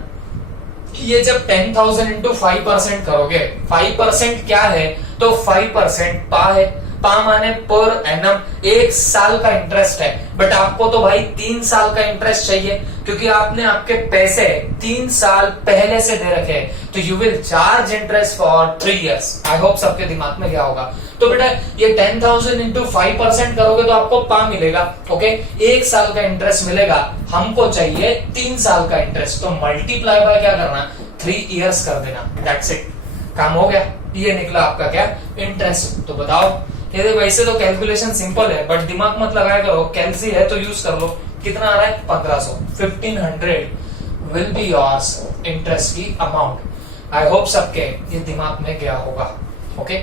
ये जब 10,000 इंटू 5% करोगे, 5% क्या है? तो 5% पा है, पा माने पर एनम, 1 साल का इंटरेस्ट है। बट आपको तो भाई 3 साल का इंटरेस्ट चाहिए, क्योंकि आपने आपके पैसे 3 साल पहले से दे रखे हैं, तो you will charge interest for 3 years। I hope सबके दिमाग में क्या होगा? तो बेटा ये 10,000 इंटू 5% करोगे तो आपको पा मिलेगा, ओके, 1 साल का इंटरेस्ट मिलेगा, हमको चाहिए 3 साल का इंटरेस्ट, तो मल्टीप्लाई बाय क्या करना? 3 years कर देना, दैट्स इट, काम हो गया। ये निकला आपका क्या? इंटरेस्ट। तो बताओ, ये वैसे तो कैलकुलेशन सिंपल है, बट दिमाग मत लगाया करो, कैलसी है तो यूज कर लो। कितना आ रहा है? 1500, 1500 विल बी योर्स इंटरेस्ट की अमाउंट। आई होप सबके ये दिमाग में गया होगा, ओके,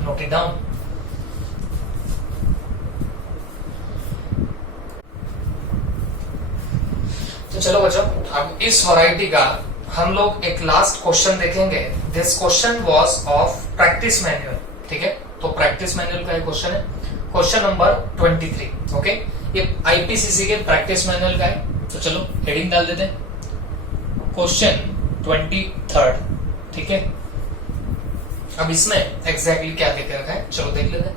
नोट इट डाउन। तो चलो बच्चों, अब इस वैरायटी का हम लोग एक लास्ट क्वेश्चन देखेंगे। This question was of practice manual, ठीक है, तो प्रैक्टिस मैनुअल का एक क्वेश्चन है, क्वेश्चन नंबर 23, ओके, ये आईपीसीसी के प्रैक्टिस मैनुअल का है। तो चलो हेडिंग डाल देते हैं, क्वेश्चन 23, ठीक है। अब इसमें एग्जैक्टली क्या देख रखा है, चलो देख लेते हैं।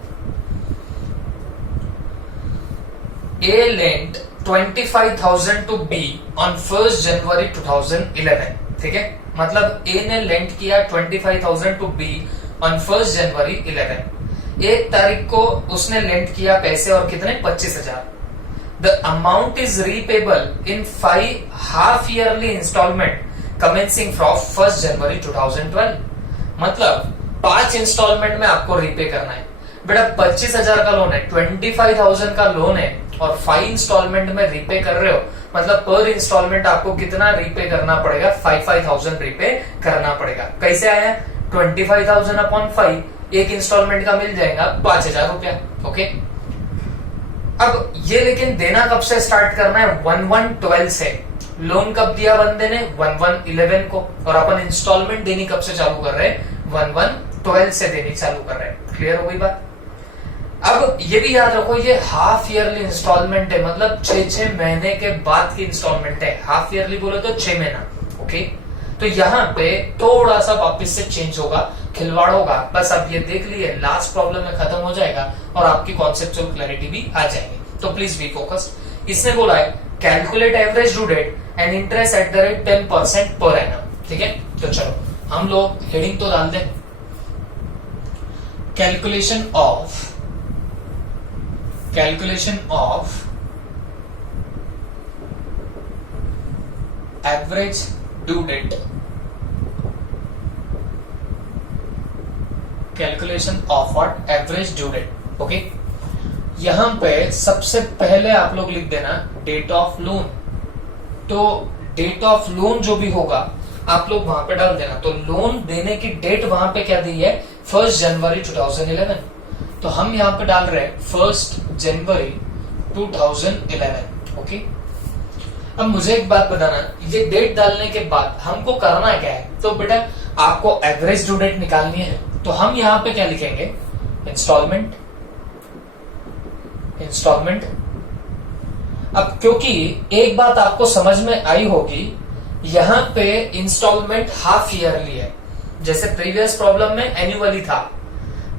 A lent 25,000 to B on 1st January 2011, ठीक है, मतलब A ने लेंट किया 25,000 to B on 1st January 11। 1 तारीख को उसने लेंट किया पैसे, और कितने? 25,000। The amount is repayable in 5 half yearly installment commencing from 1st January 2012। मतलब 5 इंस्टॉलमेंट में आपको रीपे करना है। बेटा 25,000 का लोन है, 25,000 का लोन है, और 5 इंस्टॉलमेंट में रीपे कर रहे हो, मतलब पर इंस्टॉलमेंट आपको कितना रीपे करना पड़ेगा? 5,000 रीपे करना पड़ेगा। कैसे आया? 25,000 अपॉन 5, एक इंस्टॉलमेंट का मिल जाएगा 5,000 रुपया, ओके। अब ये लेकिन देना कब से स्टार्ट करना है? 1/1/12 से। लोन कब दिया बंदे ने? 1/1/11 को, और अपन इंस्टॉलमेंट देनी कब से चालू कर रहे हैं? 1/1/12 से देनी चालू कर रहे हैं। क्लियर हो गई बात? अब ये भी याद रखो, ये हाफ ईयरली इंस्टॉलमेंट है, मतलब 6 महीने के बाद की इंस्टॉलमेंट है। हाफ ईयरली बोले तो 6 महीना, ओके। तो यहाँ पे थोड़ा सा वापिस से चेंज होगा, खिलवाड़ होगा, बस अब ये देख लिए, लास्ट प्रॉब्लम में खत्म हो जाएगा और आपकी कॉन्सेप्चुअल क्लैरिटी भी आ जाएगी। तो प्लीज बी फोकस्ड। इसने बोला है calculate average due date and interest at the rate 10% per annum, ठीक है। तो चलो हम लोग हेडिंग तो डाल दें, calculation of average due date, calculation of what? Average due date, okay. यहां पे सबसे पहले आप लोग लिख देना डेट ऑफ लोन। तो डेट ऑफ लोन जो भी होगा आप लोग वहां पे डाल देना। तो लोन देने की डेट वहां पे क्या दी है? 1st January 2011। तो हम यहाँ पे डाल रहे हैं 1st January 2011, ओके। अब मुझे एक बात बताना, ये डेट डालने के बाद हमको करना क्या है? तो बेटा आपको एवरेज ड्यू डेट निकालनी है, तो हम यहाँ पे क्या लिखेंगे? इंस्टॉलमेंट। अब क्योंकि एक बात आपको समझ में आई होगी, यहाँ पे इंस्टॉलमेंट हाफ ईयरली है, जैसे प्रीवियस प्रॉब्लम में एनुअली था,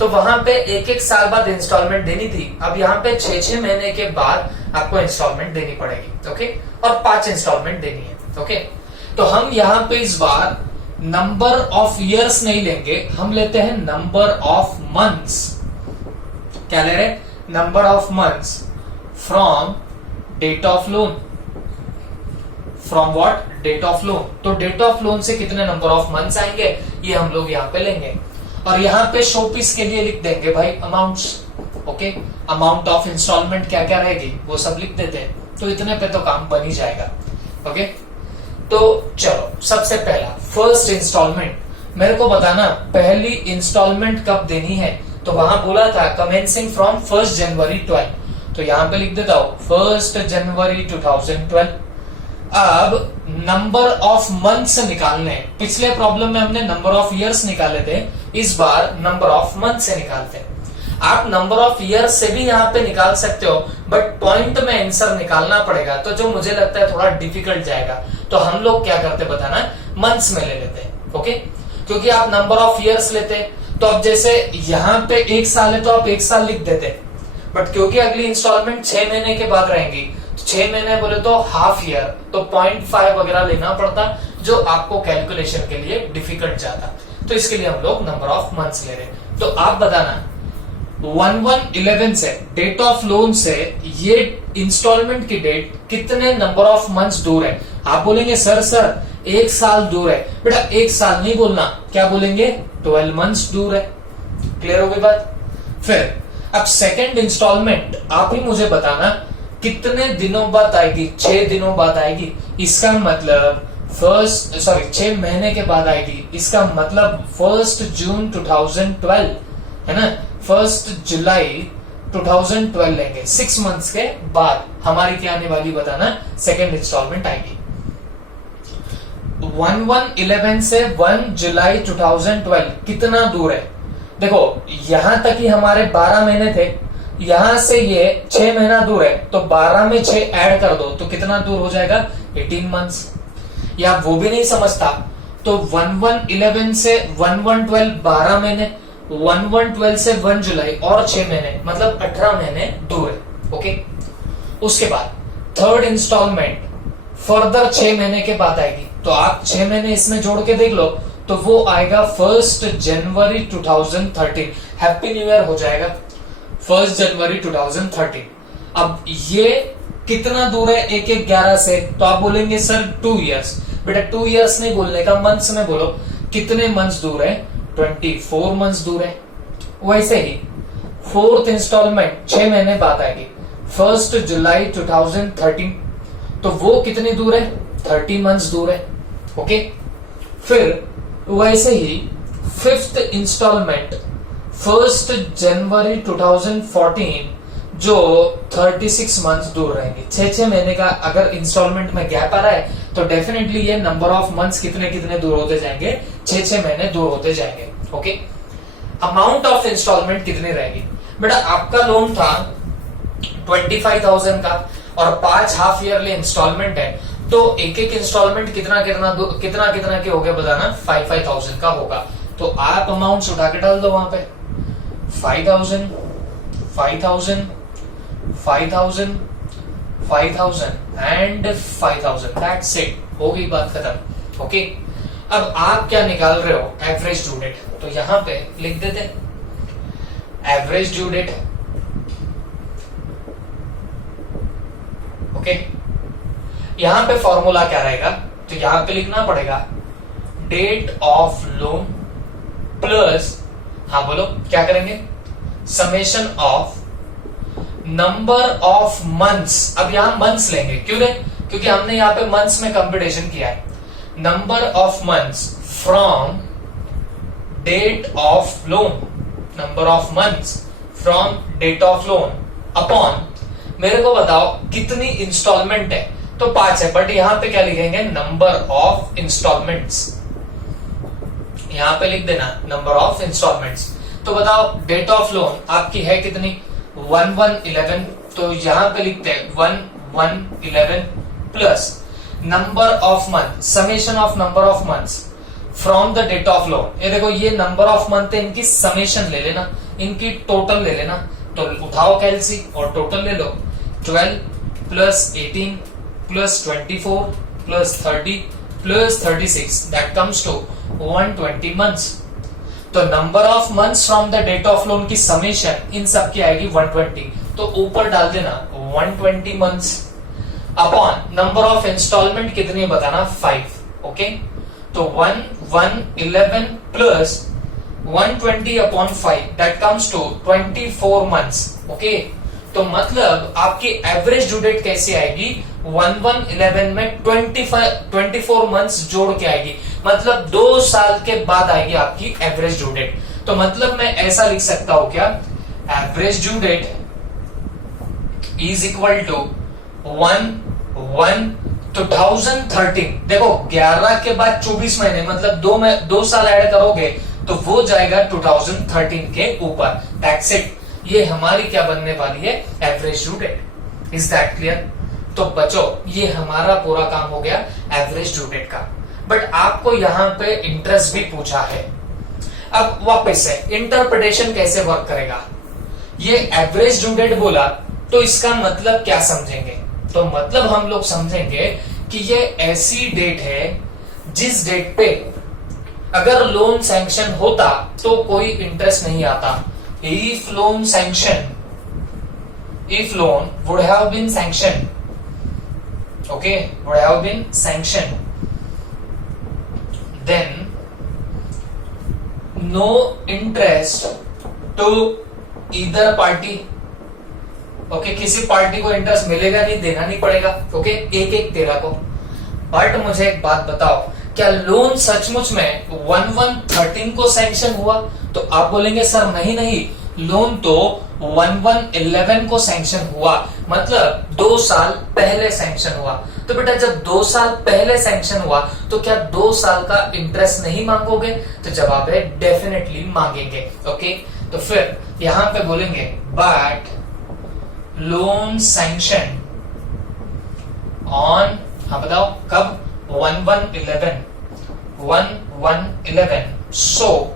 तो वहां पे 1-1 साल बाद इंस्टॉलमेंट देनी थी। अब यहाँ पे 6-6 महीने के बाद आपको इंस्टॉलमेंट देनी पड़ेगी, ओके, और 5 इंस्टॉलमेंट देनी है, ओके। तो हम यहाँ पे इस बार नंबर ऑफ ईयर्स नहीं लेंगे, हम लेते हैं नंबर ऑफ मंथ्स। क्या ले रहे? Number of months from date of loan, from what, date of loan. तो डेट ऑफ लोन से कितने नंबर ऑफ मंथ्स आएंगे ये हम लोग यहाँ पे लेंगे, और यहाँ पे शो पीस के लिए लिख देंगे भाई amounts. Okay, amount of installment क्या क्या रहेगी वो सब लिख देते हैं, तो इतने पे तो काम बन ही जाएगा। ओके, तो चलो सबसे पहला फर्स्ट इंस्टॉलमेंट मेरे को बताना, पहली इंस्टॉलमेंट कब देनी है। तो वहां बोला था कमेंसिंग फ्रॉम 1 जनवरी 12, तो यहां पे लिख देता हूं 1 जनवरी 2012। अब नंबर ऑफ मंथ्स निकालने, पिछले प्रॉब्लम में हमने नंबर ऑफ ईयर्स निकाले थे, इस बार नंबर ऑफ मंथ से निकालते हैं। आप नंबर ऑफ ईयर्स से भी यहाँ पे निकाल सकते हो, बट पॉइंट में आंसर निकालना पड़ेगा, तो जो मुझे लगता है थोड़ा डिफिकल्ट जाएगा, तो हम लोग क्या करते बताना, मंथ्स में ले लेते हैं। ओके, क्योंकि आप नंबर ऑफ ईयर्स लेते, तो अब जैसे यहाँ पे 1 साल है तो आप 1 साल लिख देते, बट क्योंकि अगली इंस्टॉलमेंट 6 महीने के बाद रहेंगी, तो 6 महीने बोले तो हाफ ईयर, तो 0.5 वगैरह लेना पड़ता, जो आपको कैलकुलेशन के लिए डिफिकल्ट जाता, तो इसके लिए हम लोग नंबर ऑफ मंथ्स ले रहे। तो आप बताना 1/1/11 से, डेट ऑफ लोन से ये इंस्टॉलमेंट की डेट कितने नंबर ऑफ मंथ्स दूर है। आप बोलेंगे सर 1 साल दूर है, बेटा 1 साल नहीं बोलना, क्या बोलेंगे 12 मंथ्स दूर है। क्लियर हो गई बात। फिर अब सेकंड इंस्टॉलमेंट आप ही मुझे बताना कितने दिनों बाद आएगी, 6 दिनों बाद आएगी, इसका मतलब 6 महीने के बाद आएगी, इसका मतलब 1 जून 2012 है ना, 1 जुलाई 2012 लेंगे, 6 मंथ्स के बाद हमारी क्या आने वाली बताना, सेकेंड इंस्टॉलमेंट आएगी। 1/1/11 से 1 जुलाई 2012 कितना दूर है, देखो यहां तक ही हमारे 12 महीने थे, यहां से ये 6 महीना दूर है, तो 12 में 6 ऐड कर दो तो कितना दूर हो जाएगा 18 मंथ्स। या वो भी नहीं समझता तो 1/1/11 से 1/1/12 12 महीने, 1/1/12 से 1 जुलाई और 6 महीने, मतलब 18 महीने दूर है। ओके, उसके बाद थर्ड इंस्टॉलमेंट फर्दर 6 महीने के बाद आएगी, तो आप 6 महीने इसमें जोड़ के देख लो, तो वो आएगा 1 जनवरी 2013, हैप्पी न्यू ईयर हो जाएगा 1 जनवरी 2013। अब ये कितना दूर है 1/1/11 से, तो आप बोलेंगे सर 2 इयर्स, बेटा 2 इयर्स नहीं बोलने का, मंथ्स में बोलो, कितने मंथ्स दूर है 24 मंथ्स दूर है। वैसे ही फोर्थ इंस्टॉलमेंट 6 महीने बाद आएगी 1 जुलाई 2013, तो वो कितनी दूर है 30 मंथ्स दूर है। ओके, फिर वैसे ही फिफ्थ इंस्टॉलमेंट 1 जनवरी 2014 जो 36 मंथ्स दूर रहेंगे। 6 महीने का अगर इंस्टॉलमेंट में गैप आ रहा है तो डेफिनेटली ये नंबर ऑफ मंथ्स कितने कितने दूर होते जाएंगे, 6 महीने दूर होते जाएंगे। ओके, अमाउंट ऑफ इंस्टॉलमेंट कितनी रहेगी, बेटा आपका लोन था 25,000 का और 5 हाफ ईयरली इंस्टॉलमेंट है, तो एक एक इंस्टॉलमेंट कितना कितना के हो गया बताना, 5,000 का होगा। तो आप अमाउंट उठा के डाल दो वहां पे, 5,000 5,000 5,000 5,000 एंड 5,000, दैट्स इट, हो गई बात खत्म। ओके, अब आप क्या निकाल रहे हो, एवरेज ड्यू डेट, तो यहां पे लिख देते एवरेज ड्यू डेट। ओके, यहां पे फॉर्मूला क्या रहेगा, तो यहां पे लिखना पड़ेगा डेट ऑफ लोन प्लस, हाँ बोलो क्या करेंगे, summation of number of months. अब यहां मंथ्स लेंगे, क्यों रे, क्योंकि हमने यहां पे मंथ्स में कंपटीशन किया है। Number of months from date of loan, number of months from date of loan upon, मेरे को बताओ कितनी इंस्टॉलमेंट है, तो 5 है, बट यहां पे क्या लिखेंगे, नंबर ऑफ इंस्टॉलमेंट्स, यहां पे लिख देना नंबर ऑफ इंस्टॉलमेंट्स। तो बताओ डेट ऑफ लोन आपकी है कितनी, 1/1/11, तो यहां पे लिखते हैं 1/1/11 plus number of month, summation of number of months from the date of loan. ये देखो ये नंबर ऑफ मंथ है, इनकी समेशन ले लेना, इनकी टोटल ले लेना, तो उठाओ कैलसी और टोटल ले लो, 12 plus 18 plus 24 plus 30 plus 36, that comes to 120 months. तो number of months from the date of loan की समेशन इन सब की आएगी 120, तो ऊपर डाल देना 120 months upon number of installment कितनी बताना 5। ओके, तो 111 plus 120 upon 5 that comes to 24 months. Okay, तो मतलब आपकी एवरेज ड्यू डेट कैसे आएगी, 1111 में 24 मंथ्स जोड़ के आएगी, मतलब 2 साल के बाद आएगी आपकी एवरेज ड्यू डेट। तो मतलब मैं ऐसा लिख सकता हूं क्या, average due date is equal to 2013। देखो 11 के बाद 24 महीने मतलब 2 साल ऐड करोगे तो वो जाएगा 2013 के ऊपर। दैट्स इट, ये हमारी क्या बनने वाली है, average due date. Is that clear? तो बच्चों ये हमारा पूरा काम हो गया एवरेज ड्यू डेट का। बट आपको यहाँ पे इंटरेस्ट भी पूछा है। अब वापस से इंटरप्रिटेशन कैसे वर्क करेगा, ये एवरेज ड्यू डेट बोला तो इसका मतलब क्या समझेंगे, तो मतलब हम लोग समझेंगे कि ये ऐसी डेट है जिस डेट पे अगर लोन सैंक्शन होता तो कोई इंटरेस्ट नहीं आता। If loan would have been sanctioned, okay, would have been sanctioned, then no interest to either party. Okay, किसी पार्टी को इंटरेस्ट मिलेगा नहीं, देना नहीं पड़ेगा। ओके, एक तेरा को। बट मुझे एक बात बताओ, क्या लोन सचमुच में 1113 को सैंक्शन हुआ? तो आप बोलेंगे सर नहीं, लोन तो 1111 को सैंक्शन हुआ, मतलब 2 साल पहले सैंक्शन हुआ। तो बेटा जब 2 साल पहले सैंक्शन हुआ तो क्या 2 साल का इंटरेस्ट नहीं मांगोगे? तो जवाब है डेफिनेटली मांगेंगे। ओके, तो फिर यहां पे बोलेंगे बट लोन सैंक्शन ऑन, हाँ बताओ कब, 1111 सो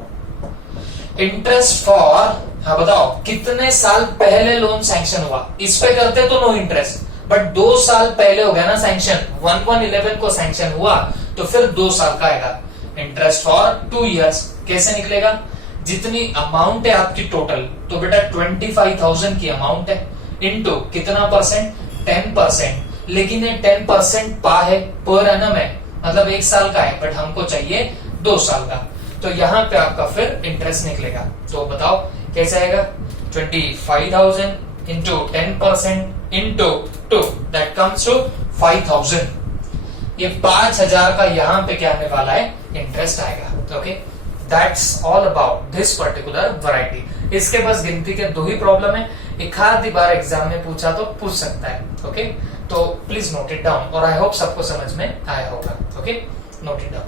इंटरेस्ट फॉर, हाँ बताओ कितने साल पहले लोन सैंक्शन हुआ, इस पे करते तो नो इंटरेस्ट, बट 2 साल पहले हो गया ना सैंक्शन, 1111 को सैंक्शन हुआ तो फिर 2 साल का आएगा इंटरेस्ट फॉर 2 इयर्स। कैसे निकलेगा, जितनी अमाउंट है आपकी टोटल, तो बेटा 25,000 की अमाउंट है, इनटू कितना परसेंट, 10%, लेकिन ये 10% पा है पर एनम है, मतलब 1 साल का है, बट हमको चाहिए 2 साल का। तो यहाँ पे आपका फिर इंटरेस्ट निकलेगा। तो बताओ कैसे आएगा, 25,000 into 10% into 2 that comes to 5,000। ये 5,000 का यहाँ पे क्या आने वाला है, इंटरेस्ट आएगा। Okay, that's all about this particular variety. इसके बस गिनती के 2 ही प्रॉब्लम है, एक आधी बार एग्जाम में पूछा तो पूछ सकता है। ओके, तो प्लीज नोट इट डाउन और आई होप सबको समझ में आया होगा। Okay, note it down.